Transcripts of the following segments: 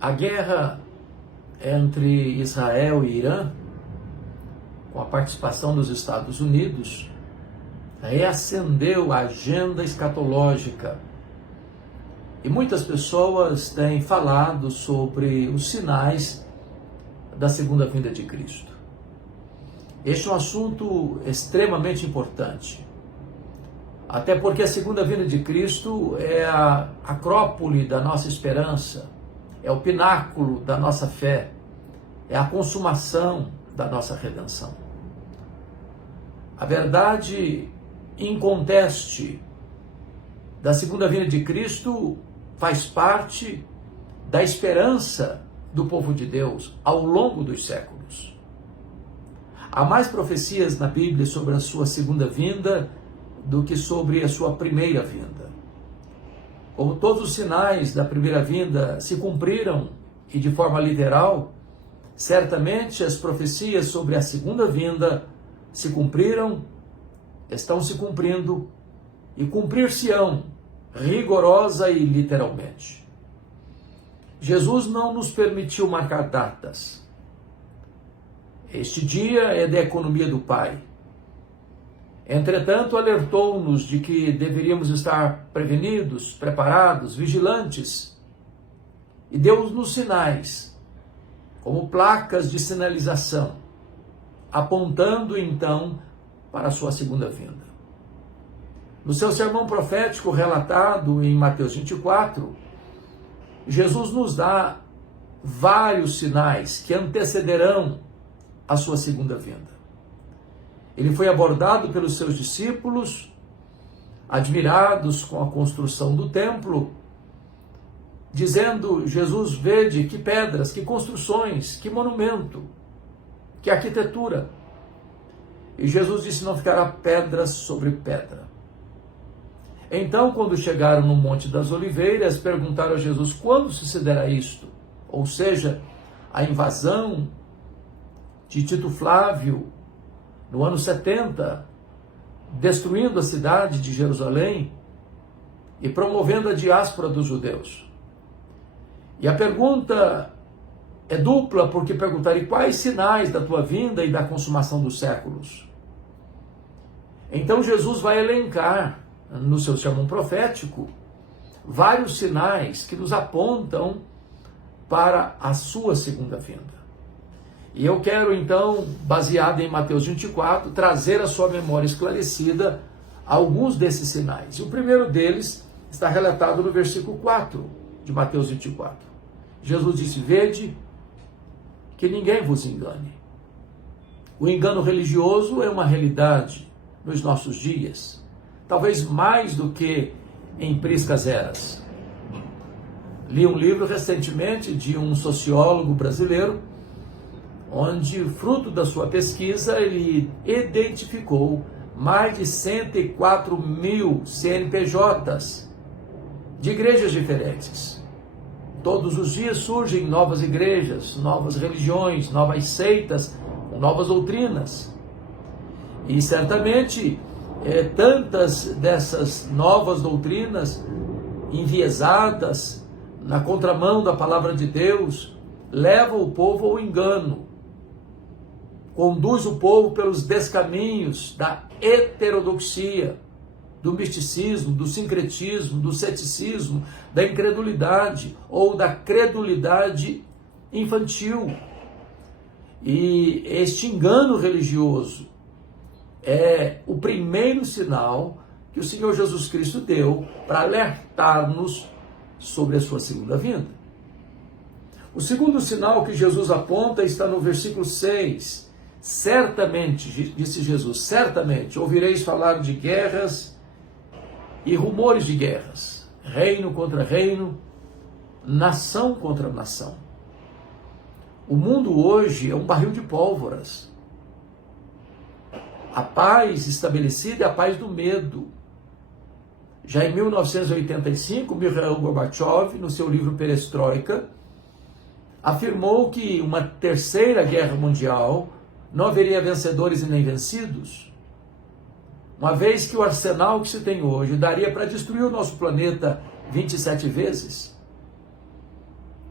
A guerra entre Israel e Irã, com a participação dos Estados Unidos, reacendeu a agenda escatológica. E muitas pessoas têm falado sobre os sinais da segunda vinda de Cristo. Este é um assunto extremamente importante. Até porque a segunda vinda de Cristo é a acrópole da nossa esperança, é o pináculo da nossa fé, é a consumação da nossa redenção. A verdade inconteste da segunda vinda de Cristo faz parte da esperança do povo de Deus ao longo dos séculos. Há mais profecias na Bíblia sobre a sua segunda vinda do que sobre a sua primeira vinda. Como todos os sinais da primeira vinda se cumpriram e de forma literal, certamente as profecias sobre a segunda vinda se cumpriram, estão se cumprindo e cumprir-se-ão rigorosa e literalmente. Jesus não nos permitiu marcar datas. Este dia é da economia do Pai. Entretanto, alertou-nos de que deveríamos estar prevenidos, preparados, vigilantes, e deu-nos sinais, como placas de sinalização, apontando então para a sua segunda vinda. No seu sermão profético relatado em Mateus 24, Jesus nos dá vários sinais que antecederão a sua segunda vinda. Ele foi abordado pelos seus discípulos, admirados com a construção do templo, dizendo: Jesus, vede que pedras, que construções, que monumento, que arquitetura. E Jesus disse: não ficará pedra sobre pedra. Então, quando chegaram no Monte das Oliveiras, perguntaram a Jesus: quando sucederá isto? Ou seja, a invasão de Tito Flávio, no ano 70, destruindo a cidade de Jerusalém e promovendo a diáspora dos judeus. E a pergunta é dupla, porque perguntaram: e quais sinais da tua vinda e da consumação dos séculos? Então Jesus vai elencar, no seu sermão profético, vários sinais que nos apontam para a sua segunda vinda. E eu quero então, baseado em Mateus 24, trazer à sua memória esclarecida alguns desses sinais. E o primeiro deles está relatado no versículo 4 de Mateus 24. Jesus disse: vede que ninguém vos engane. O engano religioso é uma realidade nos nossos dias, talvez mais do que em priscas eras. Li um livro recentemente de um sociólogo brasileiro, onde, fruto da sua pesquisa, ele identificou mais de 104 mil CNPJs de igrejas diferentes. Todos os dias surgem novas igrejas, novas religiões, novas seitas, com novas doutrinas. E certamente tantas dessas novas doutrinas enviesadas na contramão da palavra de Deus levam o povo ao engano, conduz o povo pelos descaminhos da heterodoxia, do misticismo, do sincretismo, do ceticismo, da incredulidade ou da credulidade infantil. E este engano religioso é o primeiro sinal que o Senhor Jesus Cristo deu para alertar-nos sobre a sua segunda vinda. O segundo sinal que Jesus aponta está no versículo 6. Certamente, disse Jesus, certamente ouvireis falar de guerras e rumores de guerras, reino contra reino, nação contra nação. O mundo hoje é um barril de pólvoras. A paz estabelecida é a paz do medo. Já em 1985, Mikhail Gorbachev, no seu livro Perestroika, afirmou que uma terceira guerra mundial não haveria vencedores e nem vencidos, uma vez que o arsenal que se tem hoje daria para destruir o nosso planeta 27 vezes.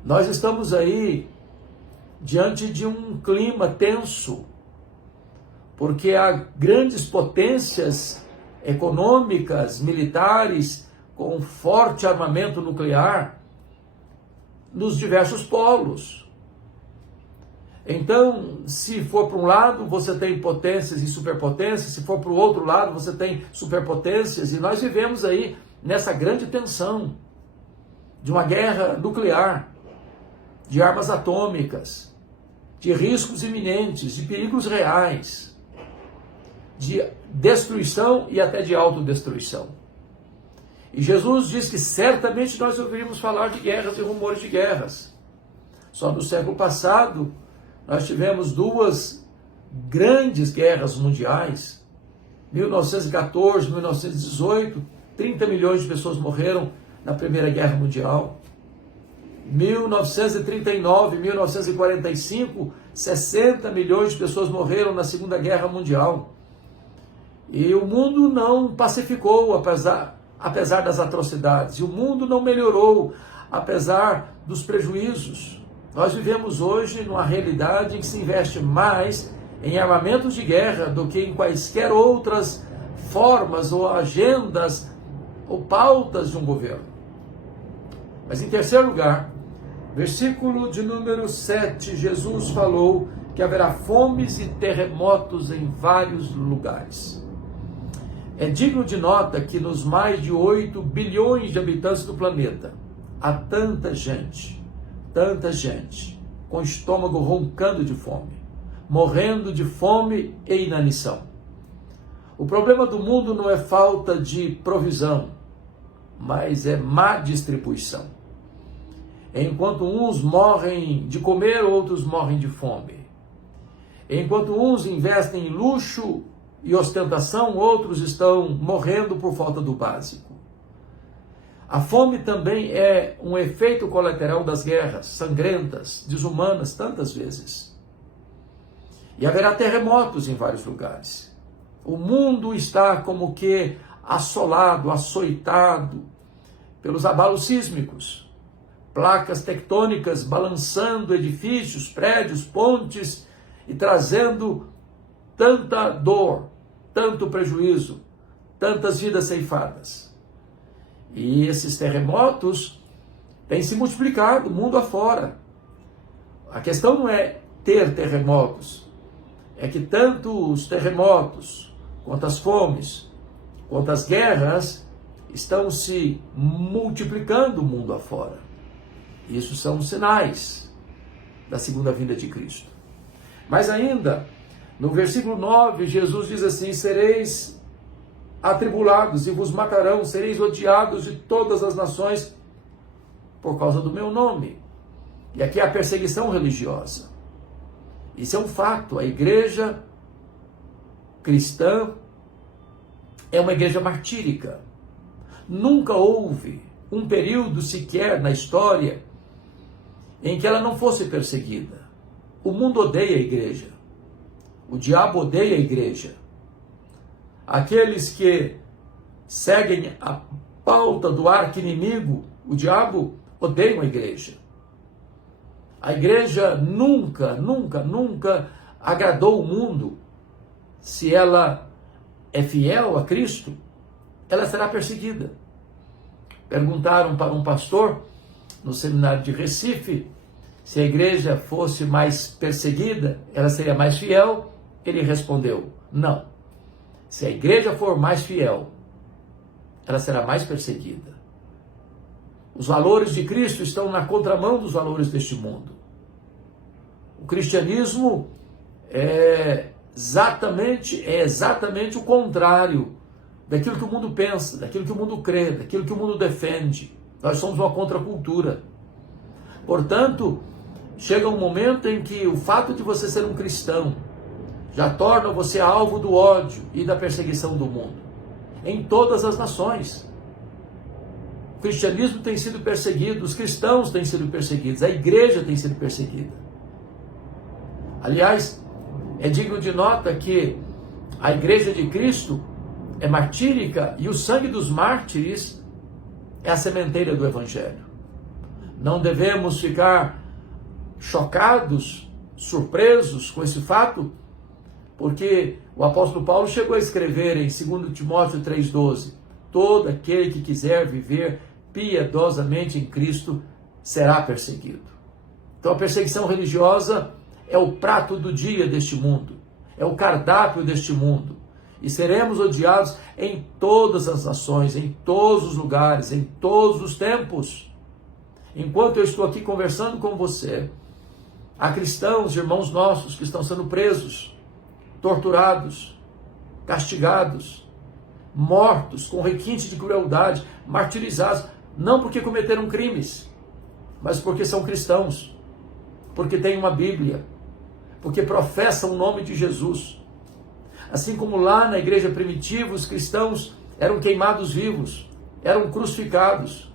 Nós estamos aí diante de um clima tenso, porque há grandes potências econômicas, militares, com forte armamento nuclear nos diversos polos. Então, se for para um lado, você tem potências e superpotências, se for para o outro lado, você tem superpotências, e nós vivemos aí nessa grande tensão de uma guerra nuclear, de armas atômicas, de riscos iminentes, de perigos reais, de destruição e até de autodestruição. E Jesus diz que certamente nós ouviríamos falar de guerras e rumores de guerras. Só no século passado, nós tivemos 2 grandes guerras mundiais, 1914, 1918, 30 milhões de pessoas morreram na Primeira Guerra Mundial. 1939, 1945, 60 milhões de pessoas morreram na Segunda Guerra Mundial. E o mundo não pacificou, apesar das atrocidades. E o mundo não melhorou, apesar dos prejuízos. Nós vivemos hoje numa realidade em que se investe mais em armamentos de guerra do que em quaisquer outras formas ou agendas ou pautas de um governo. Mas em terceiro lugar, versículo de número 7, Jesus falou que haverá fomes e terremotos em vários lugares. É digno de nota que nos mais de 8 bilhões de habitantes do planeta, há tanta gente, com o estômago roncando de fome, morrendo de fome e inanição. O problema do mundo não é falta de provisão, mas é má distribuição. Enquanto uns morrem de comer, outros morrem de fome. Enquanto uns investem em luxo e ostentação, outros estão morrendo por falta do básico. A fome também é um efeito colateral das guerras sangrentas, desumanas tantas vezes. E haverá terremotos em vários lugares. O mundo está como que assolado, açoitado pelos abalos sísmicos, placas tectônicas balançando edifícios, prédios, pontes e trazendo tanta dor, tanto prejuízo, tantas vidas ceifadas. E esses terremotos têm se multiplicado mundo afora. A questão não é ter terremotos, é que tanto os terremotos, quanto as fomes, quanto as guerras, estão se multiplicando mundo afora. Isso são sinais da segunda vinda de Cristo. Mas ainda, no versículo 9, Jesus diz assim: sereis atribulados e vos matarão, sereis odiados de todas as nações por causa do meu nome. E aqui é a perseguição religiosa. Isso é um fato. A igreja cristã é uma igreja martírica. Nunca houve um período sequer na história em que ela não fosse perseguida. O mundo odeia a igreja. O diabo odeia a igreja. Aqueles que seguem a pauta do arqui-inimigo, o diabo, odeiam a igreja. A igreja nunca agradou o mundo. Se ela é fiel a Cristo, ela será perseguida. Perguntaram para um pastor no seminário de Recife se a igreja fosse mais perseguida, ela seria mais fiel. Ele respondeu: não. Se a igreja for mais fiel, ela será mais perseguida. Os valores de Cristo estão na contramão dos valores deste mundo. O cristianismo é exatamente o contrário daquilo que o mundo pensa, daquilo que o mundo crê, daquilo que o mundo defende. Nós somos uma contracultura. Portanto, chega um momento em que o fato de você ser um cristão já torna você alvo do ódio e da perseguição do mundo, em todas as nações. O cristianismo tem sido perseguido, os cristãos têm sido perseguidos, a igreja tem sido perseguida. Aliás, é digno de nota que a igreja de Cristo é martírica e o sangue dos mártires é a sementeira do evangelho. Não devemos ficar chocados, surpresos com esse fato, porque o apóstolo Paulo chegou a escrever em 2 Timóteo 3,12: todo aquele que quiser viver piedosamente em Cristo será perseguido. Então a perseguição religiosa é o prato do dia deste mundo, é o cardápio deste mundo. E seremos odiados em todas as nações, em todos os lugares, em todos os tempos. Enquanto eu estou aqui conversando com você, há cristãos, irmãos nossos, que estão sendo presos, torturados, castigados, mortos com requinte de crueldade, martirizados, não porque cometeram crimes, mas porque são cristãos, porque têm uma Bíblia, porque professam o nome de Jesus. Assim como lá na igreja primitiva, os cristãos eram queimados vivos, eram crucificados,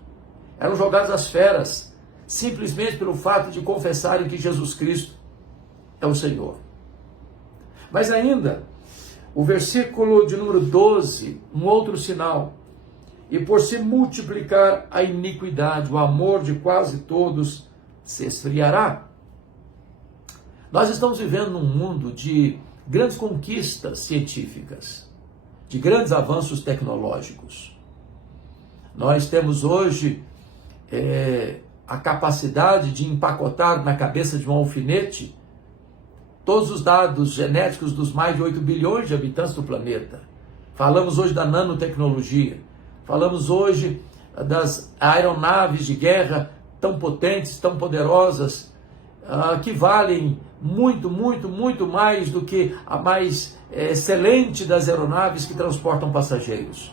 eram jogados às feras, simplesmente pelo fato de confessarem que Jesus Cristo é o Senhor. Mas ainda, o versículo de número 12, um outro sinal: e por se multiplicar a iniquidade, o amor de quase todos se esfriará. Nós estamos vivendo num mundo de grandes conquistas científicas, de grandes avanços tecnológicos. Nós temos hoje a capacidade de empacotar na cabeça de um alfinete todos os dados genéticos dos mais de 8 bilhões de habitantes do planeta. Falamos hoje da nanotecnologia, falamos hoje das aeronaves de guerra tão potentes, tão poderosas, que valem muito, muito, muito mais do que a mais excelente das aeronaves que transportam passageiros.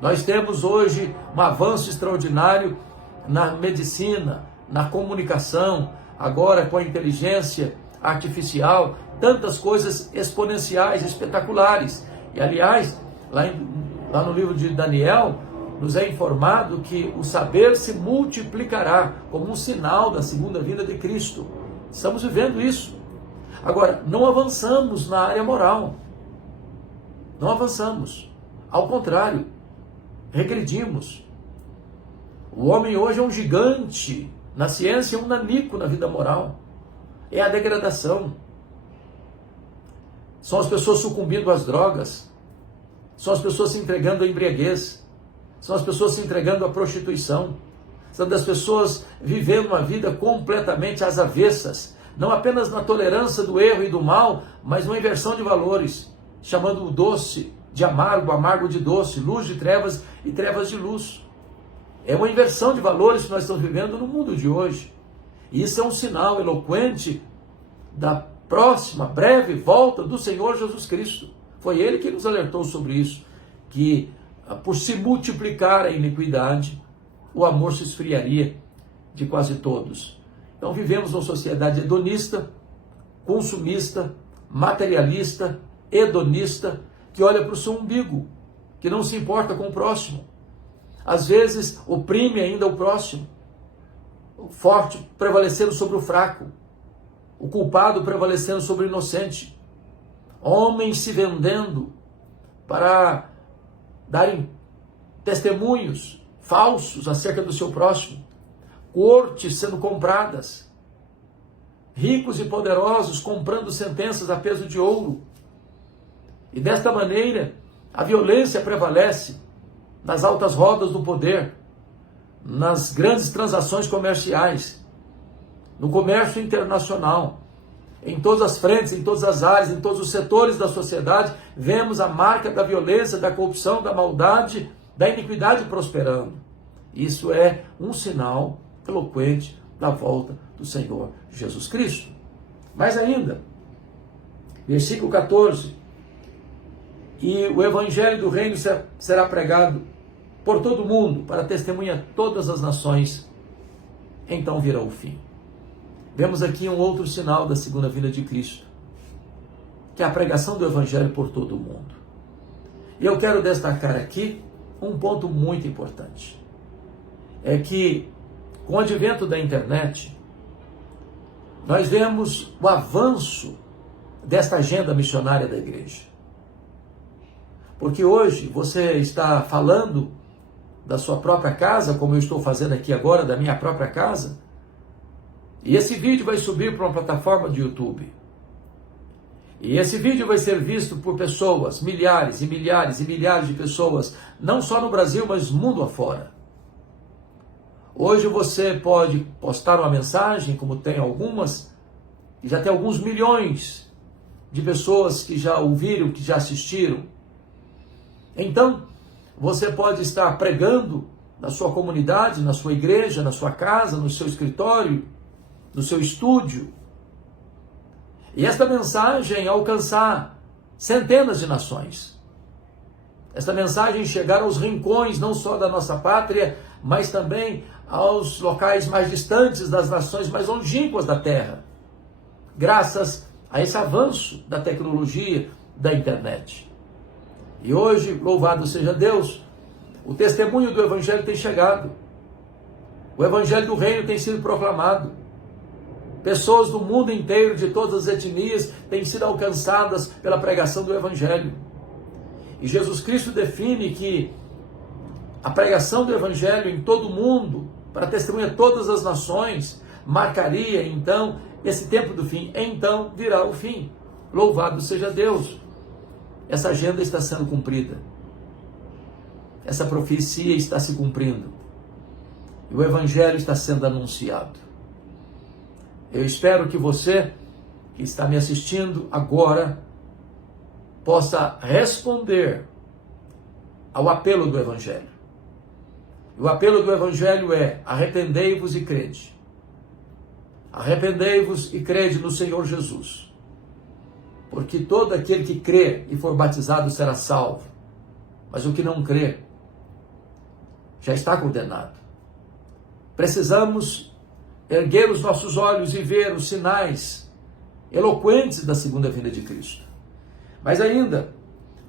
Nós temos hoje um avanço extraordinário na medicina, na comunicação, agora com a inteligência artificial, tantas coisas exponenciais, espetaculares. E aliás, lá no livro de Daniel, nos é informado que o saber se multiplicará como um sinal da segunda vinda de Cristo. Estamos vivendo isso. Agora, não avançamos na área moral. Não avançamos. Ao contrário, regredimos. O homem hoje é um gigante na ciência, um nanico na vida moral. É a degradação. São as pessoas sucumbindo às drogas. São as pessoas se entregando à embriaguez. São as pessoas se entregando à prostituição. São as pessoas vivendo uma vida completamente às avessas. Não apenas na tolerância do erro e do mal, mas numa inversão de valores. Chamando o doce de amargo, amargo de doce, luz de trevas e trevas de luz. É uma inversão de valores que nós estamos vivendo no mundo de hoje. E isso é um sinal eloquente da próxima, breve volta do Senhor Jesus Cristo. Foi Ele que nos alertou sobre isso, que por se multiplicar a iniquidade, o amor se esfriaria de quase todos. Então vivemos uma sociedade hedonista, consumista, materialista, hedonista, que olha para o seu umbigo, que não se importa com o próximo. Às vezes oprime ainda o próximo, o forte prevalecendo sobre o fraco, o culpado prevalecendo sobre o inocente, homens se vendendo para darem testemunhos falsos acerca do seu próximo, cortes sendo compradas, ricos e poderosos comprando sentenças a peso de ouro. E desta maneira, a violência prevalece nas altas rodas do poder, nas grandes transações comerciais, no comércio internacional, em todas as frentes, em todas as áreas, em todos os setores da sociedade, vemos a marca da violência, da corrupção, da maldade, da iniquidade prosperando. Isso é um sinal eloquente da volta do Senhor Jesus Cristo. Mais ainda, versículo 14: e o evangelho do reino será pregado por todo o mundo, para testemunha a todas as nações, então virá o fim. Vemos aqui um outro sinal da segunda vinda de Cristo, que é a pregação do evangelho por todo o mundo. E eu quero destacar aqui um ponto muito importante. É que, com o advento da internet, nós vemos o avanço desta agenda missionária da igreja. Porque hoje você está falando da sua própria casa, como eu estou fazendo aqui agora, da minha própria casa. E esse vídeo vai subir para uma plataforma de YouTube. E esse vídeo vai ser visto por pessoas, milhares e milhares e milhares de pessoas, não só no Brasil, mas mundo afora. Hoje você pode postar uma mensagem, como tem algumas, e já tem alguns milhões de pessoas que já ouviram, que já assistiram. Então, você pode estar pregando na sua comunidade, na sua igreja, na sua casa, no seu escritório, no seu estúdio. E esta mensagem alcançar centenas de nações. Esta mensagem chegar aos rincões, não só da nossa pátria, mas também aos locais mais distantes das nações mais longínquas da Terra. Graças a esse avanço da tecnologia, da internet. E hoje, louvado seja Deus, o testemunho do Evangelho tem chegado. O Evangelho do Reino tem sido proclamado. Pessoas do mundo inteiro, de todas as etnias, têm sido alcançadas pela pregação do Evangelho. E Jesus Cristo define que a pregação do Evangelho em todo o mundo, para testemunhar todas as nações, marcaria então esse tempo do fim. Então virá o fim. Louvado seja Deus. Essa agenda está sendo cumprida. Essa profecia está se cumprindo. E o Evangelho está sendo anunciado. Eu espero que você, que está me assistindo agora, possa responder ao apelo do Evangelho. E o apelo do Evangelho é: arrependei-vos e crede. Arrependei-vos e crede no Senhor Jesus. Porque todo aquele que crê e for batizado será salvo. Mas o que não crê já está condenado. Precisamos erguer os nossos olhos e ver os sinais eloquentes da segunda vinda de Cristo. Mas ainda,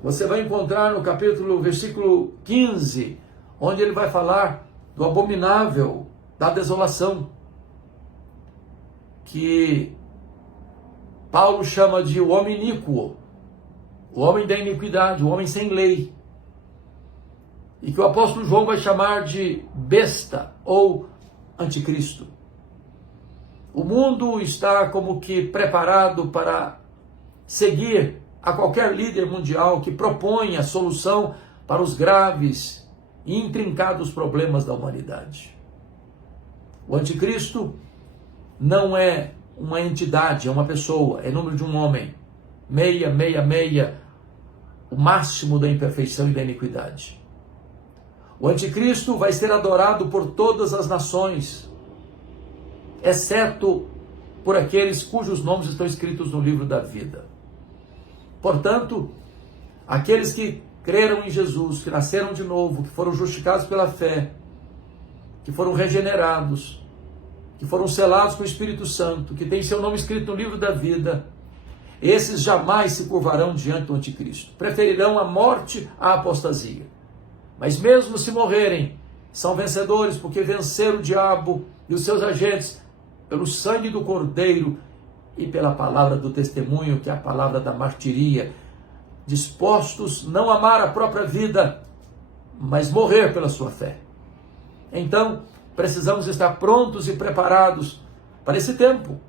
você vai encontrar no capítulo, versículo 15, onde ele vai falar do abominável, da desolação, que Paulo chama de o homem iníquo, o homem da iniquidade, o homem sem lei. E que o apóstolo João vai chamar de besta ou anticristo. O mundo está como que preparado para seguir a qualquer líder mundial que propõe a solução para os graves e intrincados problemas da humanidade. O anticristo não é uma entidade, é uma pessoa, é número de um homem. 666, o máximo da imperfeição e da iniquidade. O anticristo vai ser adorado por todas as nações, exceto por aqueles cujos nomes estão escritos no livro da vida. Portanto, aqueles que creram em Jesus, que nasceram de novo, que foram justificados pela fé, que foram regenerados, que foram selados com o Espírito Santo, que têm seu nome escrito no livro da vida, esses jamais se curvarão diante do anticristo. Preferirão a morte à apostasia. Mas mesmo se morrerem, são vencedores, porque venceram o diabo e os seus agentes pelo sangue do Cordeiro e pela palavra do testemunho, que é a palavra da martiria, dispostos não a amar a própria vida, mas morrer pela sua fé. Então, precisamos estar prontos e preparados para esse tempo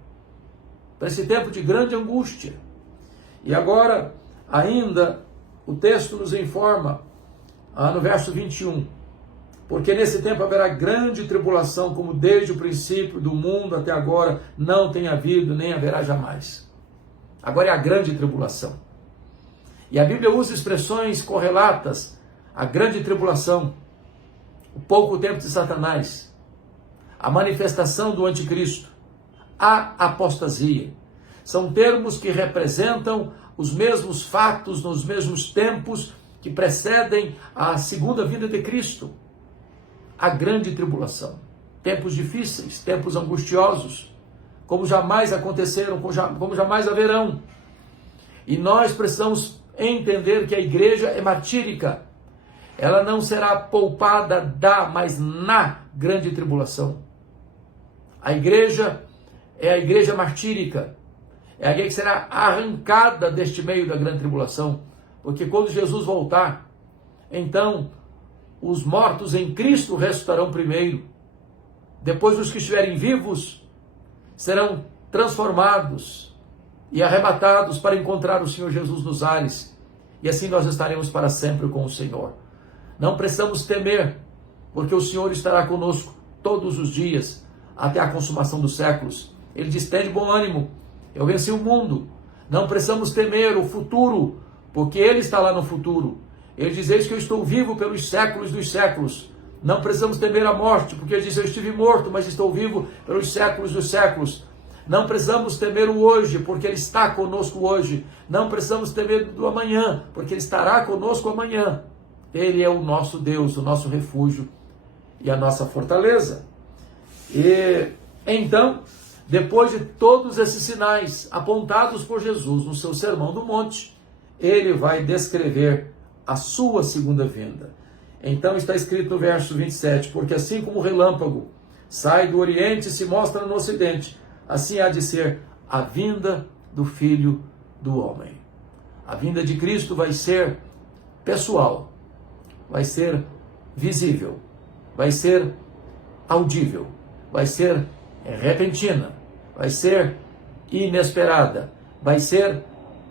de grande angústia. E agora, ainda, o texto nos informa, no verso 21, porque nesse tempo haverá grande tribulação, como desde o princípio do mundo até agora não tem havido, nem haverá jamais. Agora é a grande tribulação. E a Bíblia usa expressões correlatas à grande tribulação, o pouco tempo de Satanás, a manifestação do anticristo, a apostasia. São termos que representam os mesmos fatos nos mesmos tempos que precedem a segunda vinda de Cristo. A grande tribulação. Tempos difíceis, tempos angustiosos, como jamais aconteceram, como jamais haverão. E nós precisamos entender que a igreja é martírica. Ela não será poupada mas na grande tribulação. A igreja é a igreja martírica. É a igreja que será arrancada deste meio da grande tribulação. Porque quando Jesus voltar, então os mortos em Cristo ressuscitarão primeiro. Depois os que estiverem vivos serão transformados e arrebatados para encontrar o Senhor Jesus nos ares. E assim nós estaremos para sempre com o Senhor. Não precisamos temer, porque o Senhor estará conosco todos os dias, até a consumação dos séculos. Ele diz: tende bom ânimo, eu venci o mundo. Não precisamos temer o futuro, porque Ele está lá no futuro. Ele diz: eis que eu estou vivo pelos séculos dos séculos. Não precisamos temer a morte, porque Ele diz: eu estive morto, mas estou vivo pelos séculos dos séculos. Não precisamos temer o hoje, porque Ele está conosco hoje. Não precisamos temer do amanhã, porque Ele estará conosco amanhã. Ele é o nosso Deus, o nosso refúgio e a nossa fortaleza. E então, depois de todos esses sinais apontados por Jesus no seu Sermão do Monte, Ele vai descrever a sua segunda vinda. Então está escrito no verso 27, porque assim como o relâmpago sai do Oriente e se mostra no Ocidente, assim há de ser a vinda do Filho do Homem. A vinda de Cristo vai ser pessoal, vai ser visível, vai ser audível, vai ser repentina, vai ser inesperada, vai ser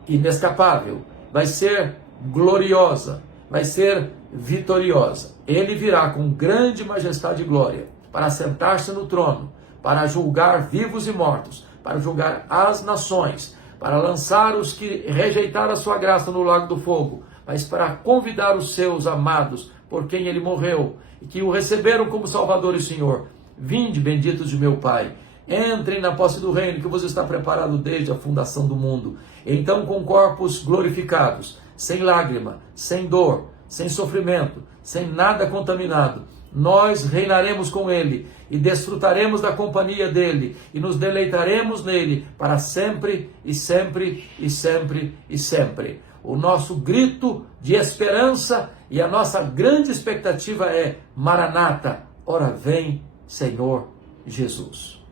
inescapável, vai ser gloriosa, vai ser vitoriosa. Ele virá com grande majestade e glória para sentar-se no trono, para julgar vivos e mortos, para julgar as nações, para lançar os que rejeitaram a sua graça no lago do fogo, mas para convidar os seus amados, por quem Ele morreu, e que o receberam como Salvador e Senhor. Vinde, benditos de meu Pai, entrem na posse do reino que vos está preparado desde a fundação do mundo. Então, com corpos glorificados, sem lágrima, sem dor, sem sofrimento, sem nada contaminado, nós reinaremos com Ele e desfrutaremos da companhia dEle e nos deleitaremos nele para sempre e sempre e sempre e sempre. O nosso grito de esperança e a nossa grande expectativa é: Maranata, ora vem, Senhor Jesus.